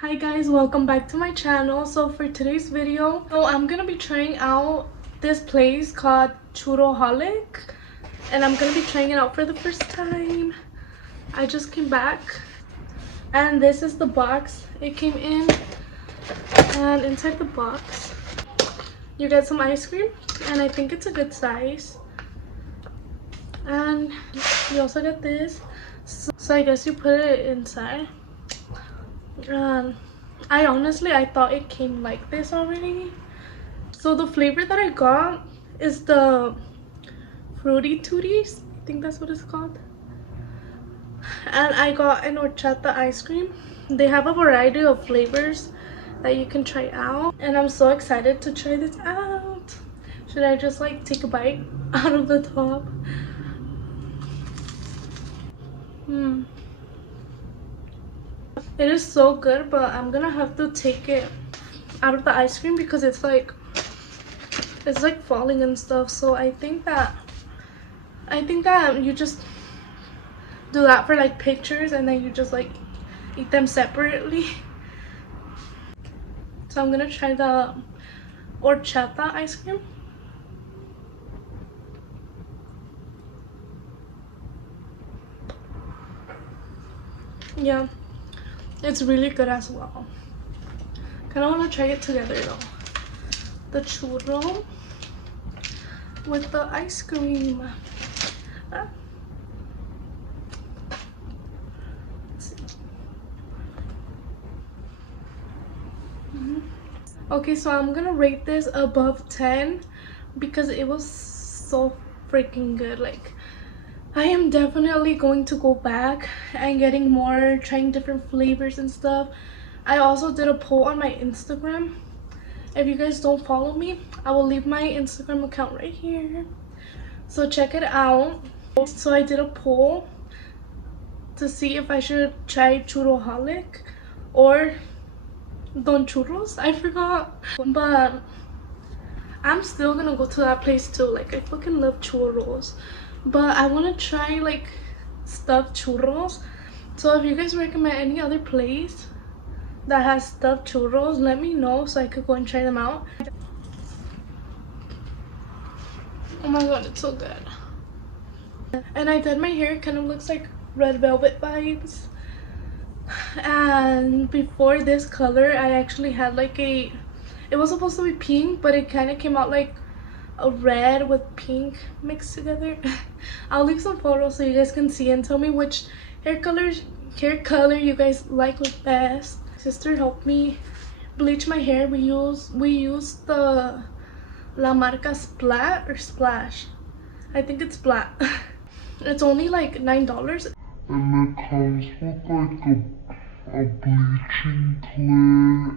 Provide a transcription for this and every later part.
Hi guys, welcome back to my channel. So for today's video, I'm gonna be trying out this place called Churroholic, and I'm gonna be trying it out for the first time. I just came back and this is the box it came in, and inside the box you get some ice cream, and I think it's a good size. And you also get this, so I guess you put it inside. I thought it came like this already. So the flavor that I got is the Fruity Tooties, I think that's what it's called. And I got an horchata ice cream. They have a variety of flavors that you can try out, and I'm so excited to try this out. Should I just like take a bite out of the top? It is so good, but I'm gonna have to take it out of the ice cream because it's like falling and stuff. So I think that you just do that for like pictures, and then you just like eat them separately. So I'm gonna try the horchata ice cream. Yeah, it's really good as well. Kind of want to try it together though. The churro with the ice cream. Okay, so I'm gonna rate this above 10 because it was so freaking good. Like, I am definitely going to go back and getting more, trying different flavors and stuff. I also did a poll on my Instagram. If you guys don't follow me, I will leave my Instagram account right here, so check it out. So I did a poll to see if I should try Churroholic or Don Churros, I forgot, but I'm still gonna go to that place too. Like, I fucking love churros, but I want to try like stuffed churros. So if you guys recommend any other place that has stuffed churros, let me know so I could go and try them out. Oh my god, it's so good. And I did my hair, it kind of looks like red velvet vibes. And before this color, I actually had like it was supposed to be pink, but it kind of came out like a red with pink mixed together. I'll leave some photos so you guys can see and tell me which hair color you guys like best. Sister helped me bleach my hair. We used the La Marca Splat or Splash. I think it's Splat. It's only like $9. And it comes with like a bleaching kit.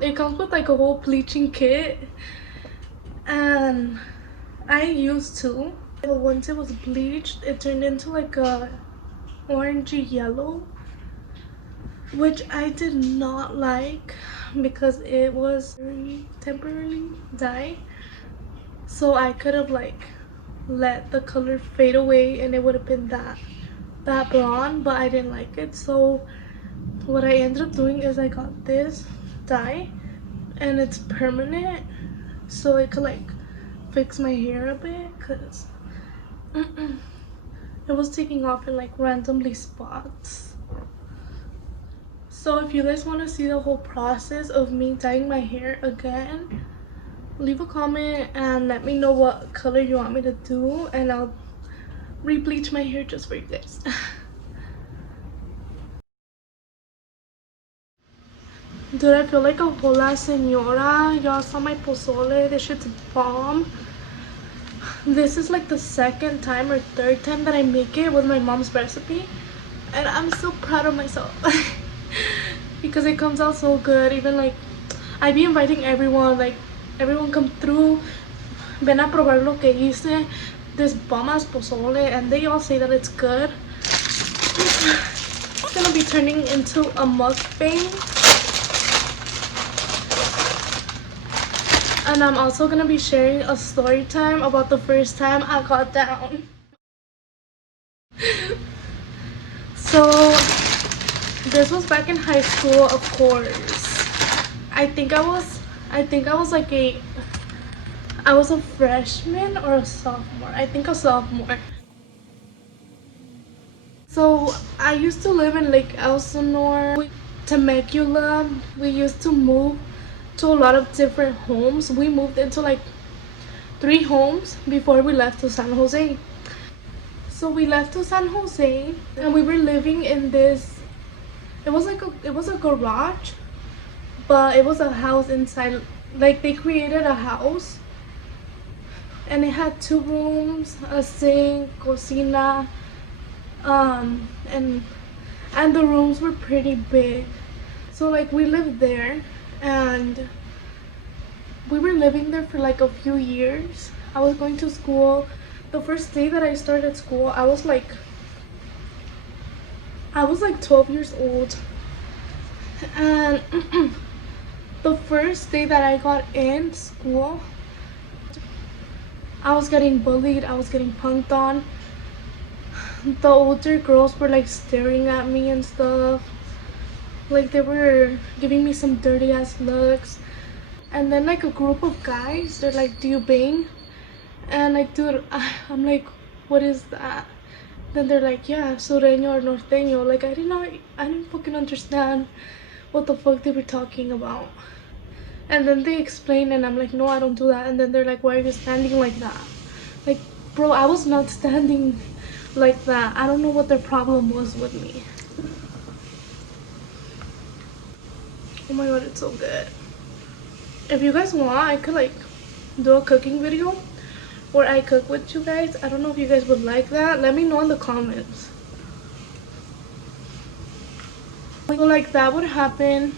It comes with like a whole bleaching kit, and I used to. But once it was bleached, it turned into like a orangey yellow, which I did not like because it was very temporarily dye. So I could have like let the color fade away and it would have been that blonde, but I didn't like it. So what I ended up doing is I got this dye, and it's permanent, so it could like fix my hair a bit because it was taking off in like randomly spots. So if you guys want to see the whole process of me dyeing my hair again, leave a comment and let me know what color you want me to do, and I'll re-bleach my hair just for you guys. Dude, I feel like a whole ass senora. Y'all saw my pozole. This shit's bomb. This is like the second time or third time that I make it with my mom's recipe, and I'm so proud of myself because it comes out so good. Even like, I be inviting everyone, like everyone come through, ven a probar lo que hice, this bomb ass pozole, and they all say that it's good. It's gonna be turning into a mukbang. And I'm also gonna be sharing a story time about the first time I got down. So this was back in high school, of course. I think I was like I was a freshman or a sophomore. I think a sophomore. So I used to live in Lake Elsinore, Temecula. We used to move to a lot of different homes. We moved into like 3 homes before we left to San Jose. So we left to San Jose and we were living in this, it was a garage, but it was a house inside. Like they created a house and it had 2 rooms, a sink, cocina, and the rooms were pretty big. So like we lived there and we were living there for like a few years. I was going to school. The first day that I started school, I was like 12 years old. And the first day that I got in school, I was getting bullied, I was getting punked on. The older girls were like staring at me and stuff. Like they were giving me some dirty ass looks. And then like a group of guys, they're like, "Do you bang?" And like, dude, I'm like, "What is that?" Then they're like, "Yeah, sureño or norteño." Like I didn't fucking understand what the fuck they were talking about. And then they explained and I'm like, "No, I don't do that." And then they're like, "Why are you standing like that?" Like, bro, I was not standing like that. I don't know what their problem was with me. Oh my god, it's so good. If you guys want, I could like do a cooking video where I cook with you guys. I don't know if you guys would like that. Let me know in the comments. So like that would happen.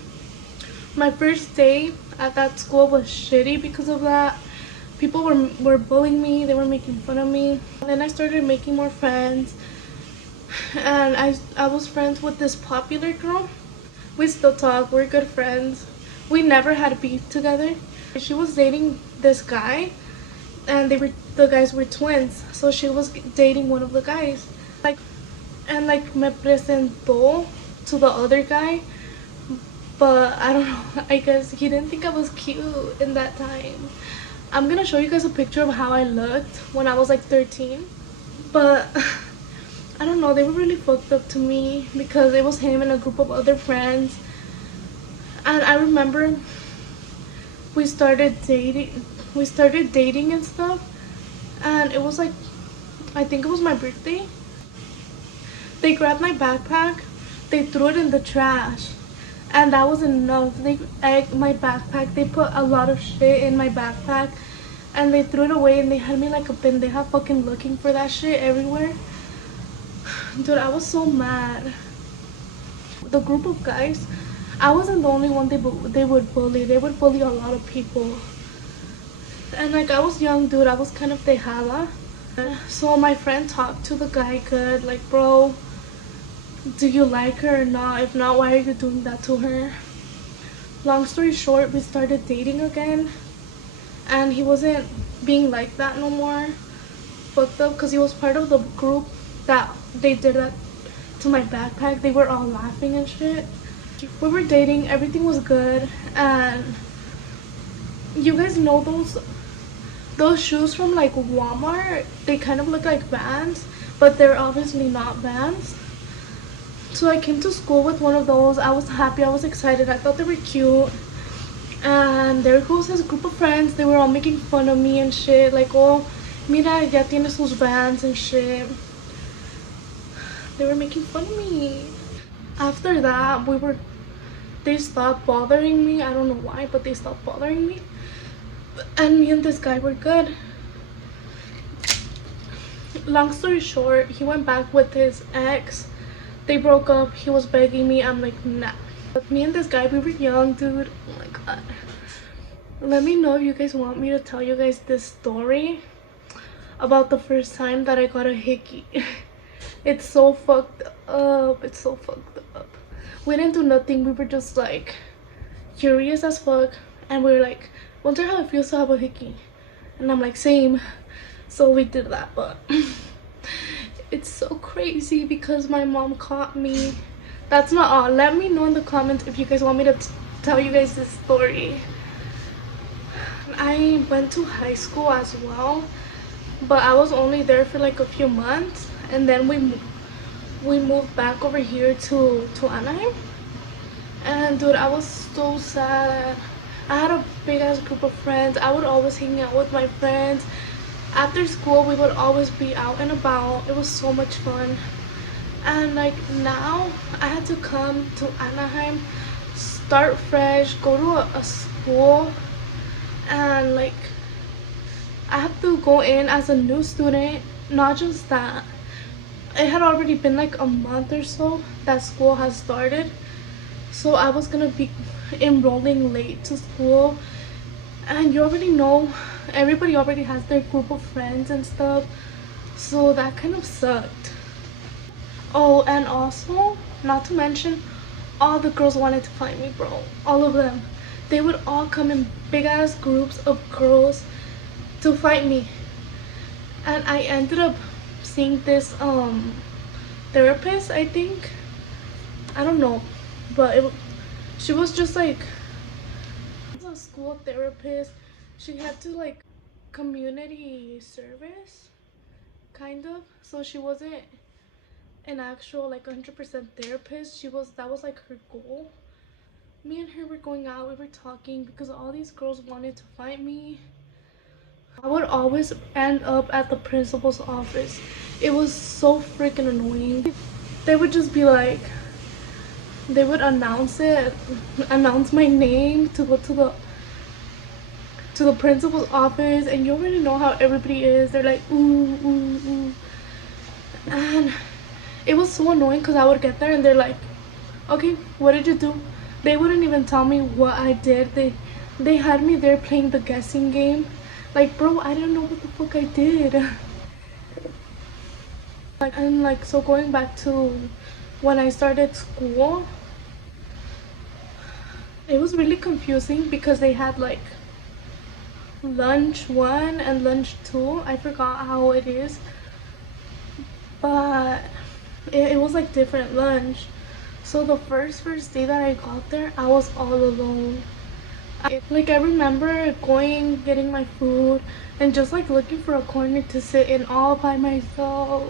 My first day at that school was shitty because of that. People were bullying me, they were making fun of me. And then I started making more friends. And I was friends with this popular girl. We still talk, we're good friends. We never had beef together. She was dating this guy and the guys were twins. So she was dating one of the guys. Like me presentó to the other guy. But I don't know, I guess he didn't think I was cute in that time. I'm gonna show you guys a picture of how I looked when I was like 13. But I don't know, they were really fucked up to me because it was him and a group of other friends. And I remember we started dating and stuff. And it was like, I think it was my birthday. They grabbed my backpack, they threw it in the trash. And that was enough. My backpack, they put a lot of shit in my backpack and they threw it away and they had me like a pendeja fucking looking for that shit everywhere. Dude, I was so mad. The group of guys, I wasn't the only one they would bully. They would bully a lot of people. And like I was young, dude, I was kind of dejada. So my friend talked to the guy good, like, "Bro, do you like her or not? If not, why are you doing that to her?" Long story short, we started dating again. And he wasn't being like that no more. Fucked up because he was part of the group that they did that to my backpack. They were all laughing and shit. We were dating, everything was good. And you guys know those shoes from like Walmart? They kind of look like Vans, but they're obviously not Vans. So I came to school with one of those. I was happy, I was excited, I thought they were cute. And there goes his group of friends. They were all making fun of me and shit. Like, "Oh, mira, ya tienes sus Vans and shit." They were making fun of me. After that, they stopped bothering me. I don't know why, but they stopped bothering me. And me and this guy were good. Long story short, he went back with his ex. They broke up. He was begging me. I'm like, nah. But me and this guy, we were young, dude. Oh my god. Let me know if you guys want me to tell you guys this story about the first time that I got a hickey. It's so fucked up. It's so fucked up. We didn't do nothing. We were just like curious as fuck. And we were like, "Wonder how it feels to have a hickey." And I'm like, "Same." So we did that. But It's so crazy because my mom caught me. That's not all. Let me know in the comments if you guys want me to tell you guys this story. I went to high school as well, but I was only there for like a few months, and then we moved back over here to Anaheim. And dude, I was so sad. I had a big ass group of friends. I would always hang out with my friends. After school we would always be out and about. It was so much fun. And like now I had to come to Anaheim, start fresh, go to a school, and like I have to go in as a new student. Not just that, it had already been like a month or so that school has started, so I was gonna be enrolling late to school. And you already know, everybody already has their group of friends and stuff, so that kind of sucked. Oh, and also, not to mention, all the girls wanted to fight me, bro. All of them. They would all come in big ass groups of girls to fight me. And I ended up seeing this therapist, I think. I don't know, but she was just like a school therapist. She had to like community service, kind of. So she wasn't an actual like 100% therapist. That was like her goal. Me and her were going out, we were talking because all these girls wanted to fight me. I would always end up at the principal's office. It was so freaking annoying. They would just be like, they would announce my name to go to the principal's office, and you already know how everybody is. They're like, ooh, ooh, ooh. And it was so annoying because I would get there and they're like, okay, what did you do? They wouldn't even tell me what I did. They had me there playing the guessing game. Like, bro, I didn't know what the fuck I did. Like, and like, so going back to when I started school, it was really confusing because they had like lunch 1 and lunch 2. I forgot how it is, but it was like different lunch. So the first day that I got there, I was all alone. I remember getting my food and just like looking for a corner to sit in all by myself.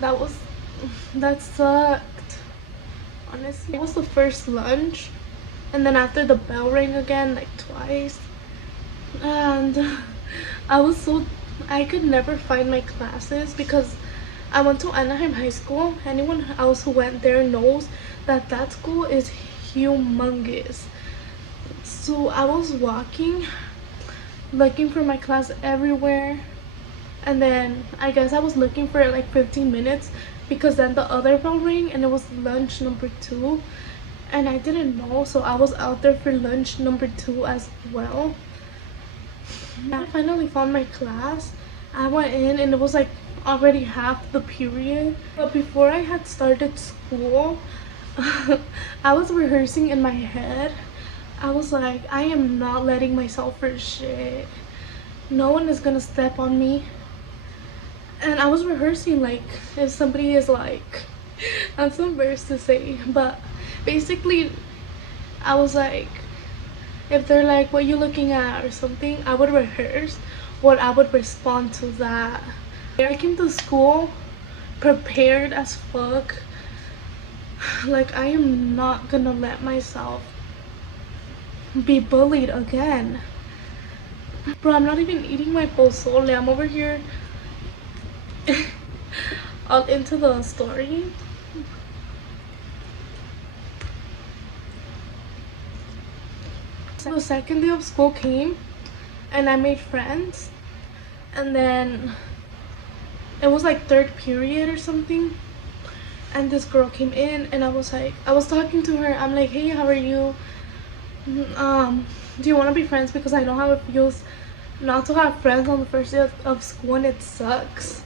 That sucked, honestly. It was the first lunch, and then after the bell rang again like twice, and I could never find my classes because I went to Anaheim High School. Anyone else who went there knows that that school is humongous. So I was walking, looking for my class everywhere, and then I guess I was looking for like 15 minutes because then the other bell rang and it was lunch number 2, and I didn't know, so I was out there for lunch number 2 as well. I finally found my class. I went in and it was like already half the period. But before I had started school, I was rehearsing in my head. I was like, I am not letting myself for shit. No one is gonna step on me. And I was rehearsing like if somebody is like, I'm so embarrassed to say, but basically I was like, if they're like, what you looking at or something, I would rehearse what I would respond to that. I came to school prepared as fuck. Like, I am not gonna let myself be bullied again. Bro, I'm not even eating my pozole. I'm over here all into the story. So the second day of school came and I made friends, and then it was like third period or something, and this girl came in and I was talking to her. I'm like, hey, how are you? Do you want to be friends? Because I know how it feels not to have friends on the first day of school, and it sucks.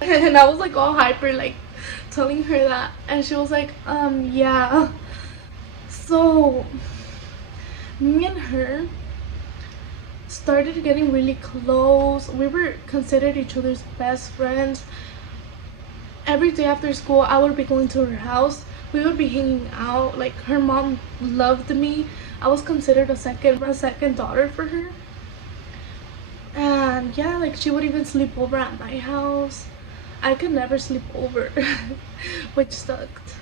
And I was like all hyper, like telling her that, and she was like, yeah. So me and her started getting really close. We were considered each other's best friends. Every day after school, I would be going to her house. We would be hanging out. Like, her mom loved me. I was considered a second daughter for her. And yeah, like, she would even sleep over at my house. I could never sleep over, which sucked.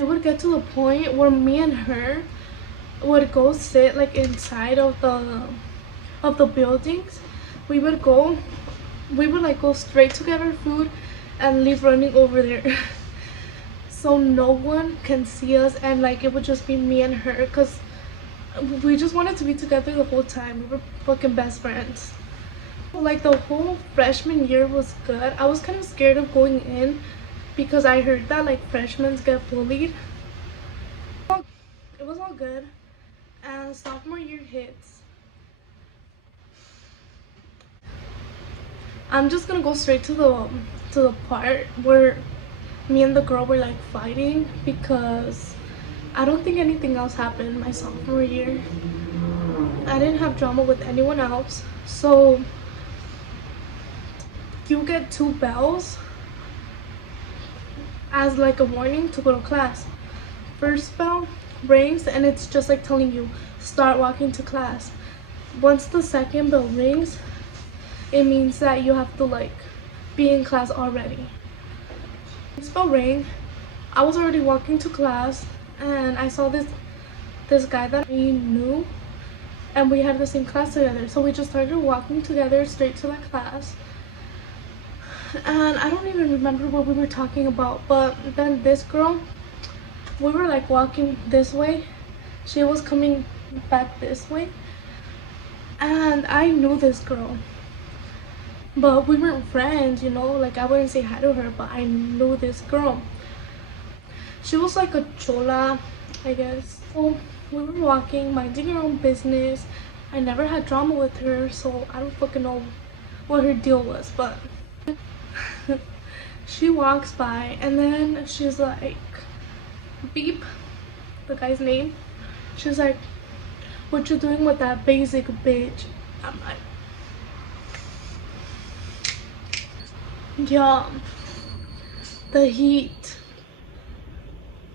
It would get to the point where me and her would go sit like inside of the buildings. We would go, we would like go straight to get our food and leave running over there. So no one can see us, and like it would just be me and her, because we just wanted to be together the whole time. We were fucking best friends. Like, the whole freshman year was good. I was kind of scared of going in because I heard that like freshmen get bullied. It was all good. And sophomore year hits. I'm just gonna go straight to the part where me and the girl were like fighting, because I don't think anything else happened my sophomore year. I didn't have drama with anyone else. So you get 2 bells as like a warning to go to class. First bell rings and it's just like telling you start walking to class. Once the second bell rings, it means that you have to like be in class already. This bell rang. I was already walking to class and I saw this guy that we knew, and we had the same class together. So we just started walking together straight to that class. And I don't even remember what we were talking about, but then this girl, we were like walking this way. She was coming back this way. And I knew this girl, but we weren't friends, you know, like I wouldn't say hi to her, but I knew this girl. She was like a chola, I guess. So we were walking, minding our own business. I never had drama with her, so I don't fucking know what her deal was, but she walks by and then she's like, beep, the guy's name. She's like, what you doing with that basic bitch? I'm like, yeah, the heat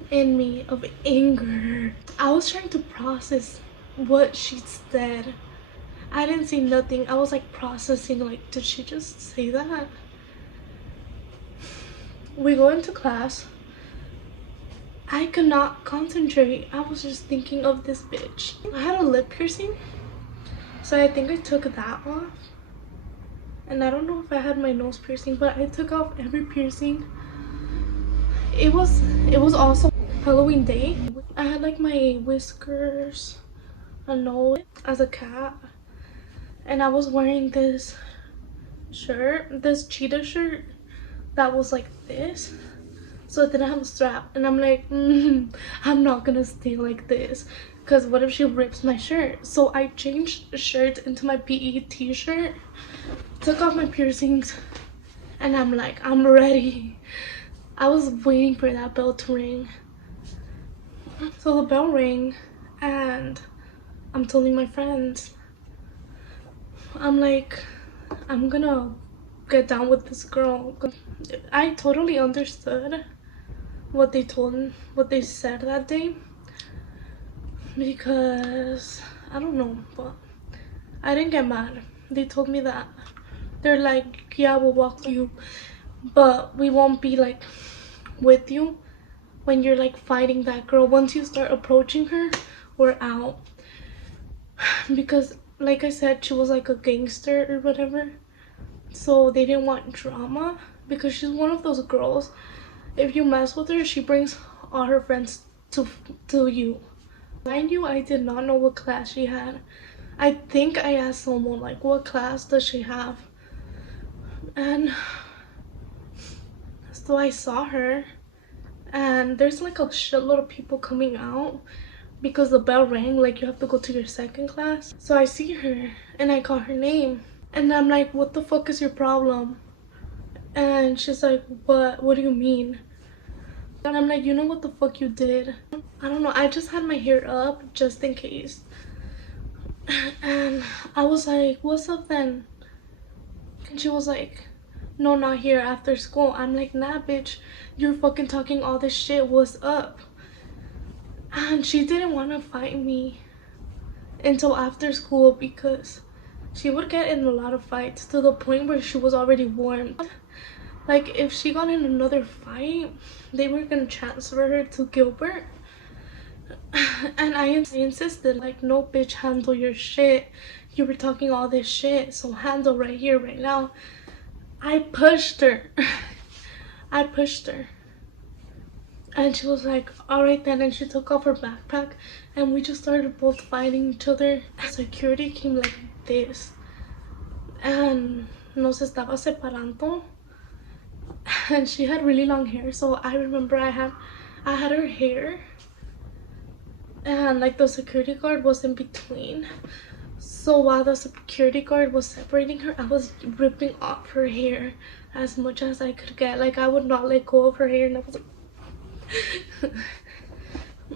in me of anger. I was trying to process what she said. I didn't say nothing. I was like processing, like, did she just say that? We go into class. I could not concentrate. I was just thinking of this bitch. I had a lip piercing, so I think I took that off. And I don't know if I had my nose piercing, but I took off every piercing. It was also Halloween day. I had like my whiskers, a nose as a cat, and I was wearing this shirt, this cheetah shirt that was like this, so it didn't have a strap. And I'm like, I'm not gonna stay like this, because what if she rips my shirt? So I changed the shirt into my PE t-shirt, took off my piercings, and I'm like, I'm ready. I was waiting for that bell to ring. So the bell rang and I'm telling my friends, I'm like, I'm gonna get down with this girl. I totally understood what they said that day, because I don't know, but I didn't get mad. They told me that they're like, yeah, we'll walk with you, but we won't be like with you when you're like fighting that girl. Once you start approaching her, we're out. Because like I said, she was like a gangster or whatever, so they didn't want drama, because she's one of those girls, if you mess with her, she brings all her friends to you. Mind you, I did not know what class she had. I think I asked someone like, what class does she have? And so I saw her, and there's like a shitload of people coming out because the bell rang, like you have to go to your second class. So I see her and I call her name, and I'm like, what the fuck is your problem? And she's like, what do you mean? And I'm like, you know what the fuck you did? I don't know, I just had my hair up just in case. And I was like, what's up then? And she was like, no, not here, after school. I'm like, nah, bitch, you're fucking talking all this shit, what's up? And she didn't want to fight me until after school because she would get in a lot of fights to the point where she was already warmed. Like, if she got in another fight, they were gonna transfer her to Gilbert. And I insisted, like, no, bitch, handle your shit. You were talking all this shit, so handle right here, right now. I pushed her. I pushed her. And she was like, alright then. And she took off her backpack and we just started both fighting each other. Security came like this and nos estaba separando. And she had really long hair, so I remember I had her hair and like the security guard was in between. So while the security guard was separating her, I was ripping off her hair as much as I could get. Like, I would not let go of her hair, and I was like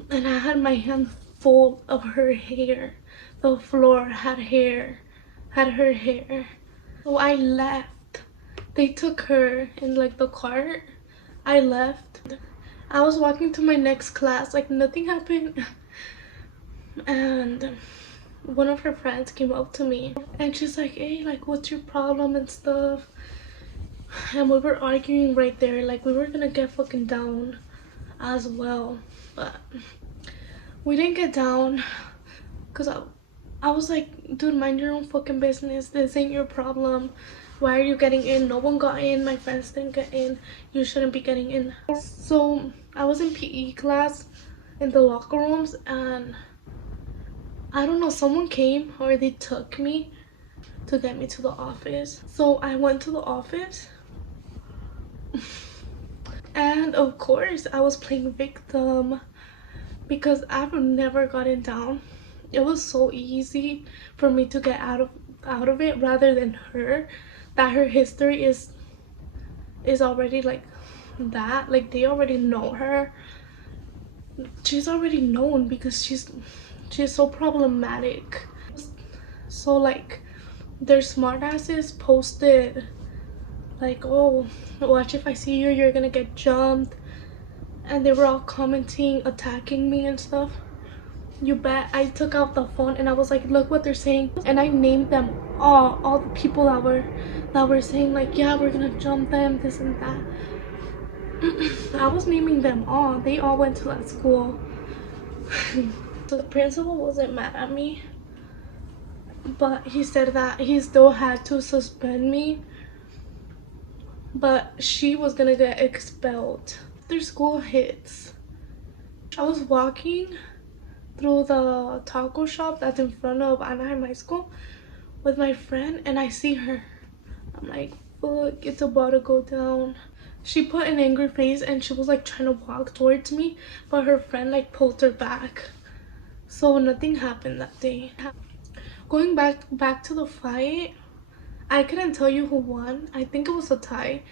and I had my hand full of her hair. The floor had her hair. So I left. They took her in like the cart. I left. I was walking to my next class, like nothing happened. And one of her friends came up to me and she's like, hey, like, what's your problem and stuff? And we were arguing right there, like we were gonna get fucking down as well, but we didn't get down because I was like, dude, mind your own fucking business. This ain't your problem. Why are you getting in? No one got in. My friends didn't get in. You shouldn't be getting in. So I was in PE class in the locker rooms and I don't know, someone came or they took me to get me to the office. So I went to the office and of course I was playing victim because I've never gotten down. It was so easy for me to get out of it rather than her, that her history is already like that. Like, they already know her. She's already known because she's so problematic. So like their smartasses posted like, oh, watch, if I see you, you're gonna get jumped. And they were all commenting, attacking me and stuff. You bet I took out the phone and I was like, look what they're saying. And I named them all the people that were saying like, yeah, we're gonna jump them, this and that. I was naming them all. They all went to that school. So the principal wasn't mad at me, but he said that he still had to suspend me, but she was gonna get expelled. After school hits, I was walking through the taco shop that's in front of Anaheim High School with my friend and I see her. I'm like, fuck, it's about to go down. She put an angry face and she was like trying to walk towards me, but her friend like pulled her back. So nothing happened that day. Going back to the fight, I couldn't tell you who won. I think it was a tie.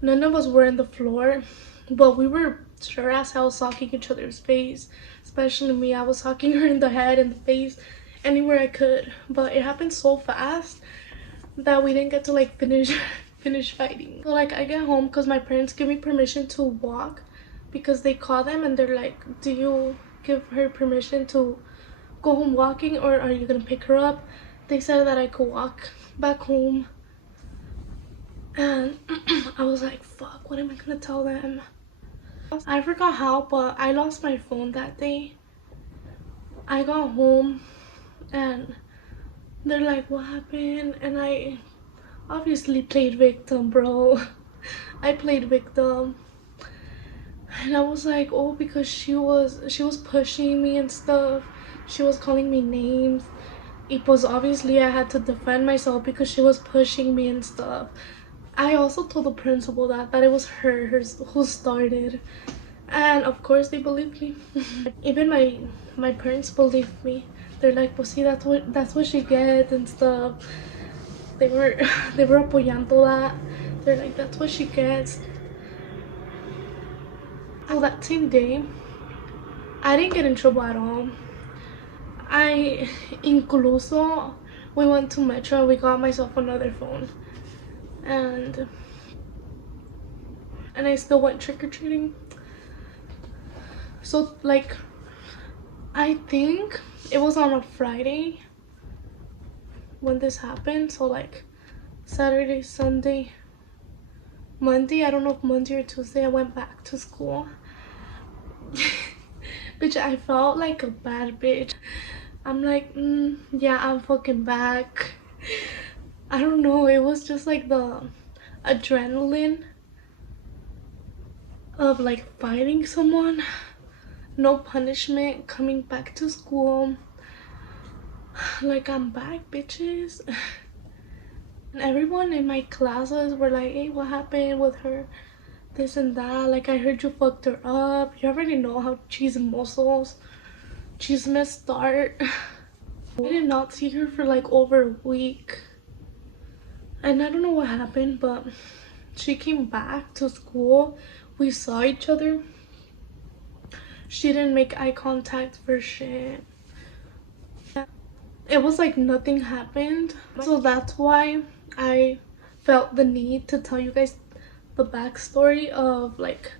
None of us were on the floor, but we were sure as hell socking each other's face. Especially me. I was socking her in the head and the face, anywhere I could. But it happened so fast that we didn't get to like finish fighting. So like I get home because my parents give me permission to walk, because they call them and they're like, do you give her permission to go home walking or are you gonna pick her up? They said that I could walk back home. And I was like, fuck, what am I gonna tell them? I forgot how, but I lost my phone that day. I got home and they're like, what happened? And I obviously played victim, bro. I played victim. And I was like, oh, because she was pushing me and stuff. She was calling me names. It was obviously I had to defend myself because she was pushing me and stuff. I also told the principal that it was her who started, and of course they believed me. Even my parents believed me. They're like, well, see, that's what she gets and stuff. They were apoyando that. They're like, that's what she gets. Well, that same day, I didn't get in trouble at all. Incluso, we went to Metro, we got myself another phone. and I still went trick-or-treating. So like I think it was on a Friday when this happened. So like Saturday, Sunday, Monday, I don't know if Monday or Tuesday, I went back to school. Bitch, I felt like a bad bitch. I'm like, yeah, I'm fucking back. I don't know, it was just like the adrenaline of like fighting someone, no punishment, coming back to school. Like, I'm back, bitches. And everyone in my classes were like, hey, what happened with her? This and that. Like, I heard you fucked her up. You already know how chismes start. I did not see her for like over a week. And I don't know what happened, but she came back to school. We saw each other. She didn't make eye contact for shit. It was like nothing happened. So that's why I felt the need to tell you guys the backstory of like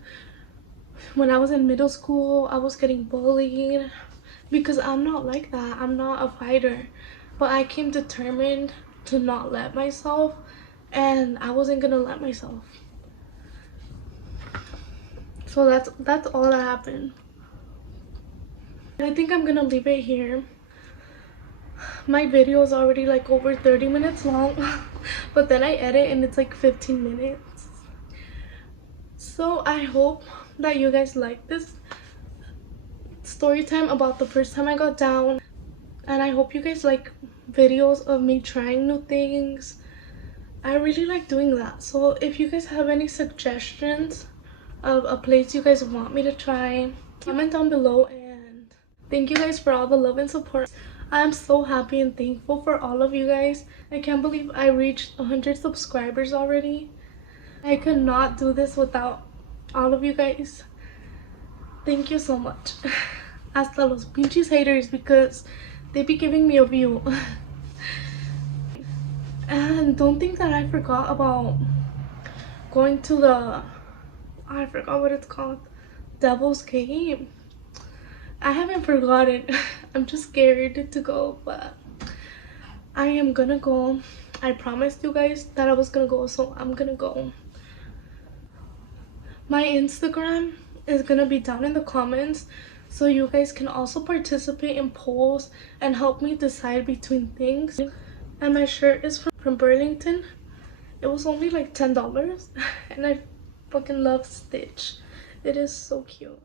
when I was in middle school, I was getting bullied because I'm not like that. I'm not a fighter, but I came determined to not let myself, and I wasn't gonna let myself. So that's all that happened. I think I'm gonna leave it here. My video is already like over 30 minutes long, but then I edit and it's like 15 minutes. So I hope that you guys like this story time about the first time I got down, and I hope you guys like videos of me trying new things. I really like doing that. So if you guys have any suggestions of a place you guys want me to try, comment down below. And thank you guys for all the love and support. I'm so happy and thankful for all of you guys. I can't believe I reached 100 subscribers already. I could not do this without all of you guys. Thank you so much. Hasta los pinches haters, because they be giving me a view. And don't think that I forgot about going to the, I forgot what it's called, Devil's Cave. I haven't forgotten. I'm just scared to go, but I am gonna go. I promised you guys that I was gonna go, so I'm gonna go. My Instagram is gonna be down in the comments, so you guys can also participate in polls and help me decide between things. And my shirt is from Burlington. It was only like $10 and I fucking love Stitch. It is so cute.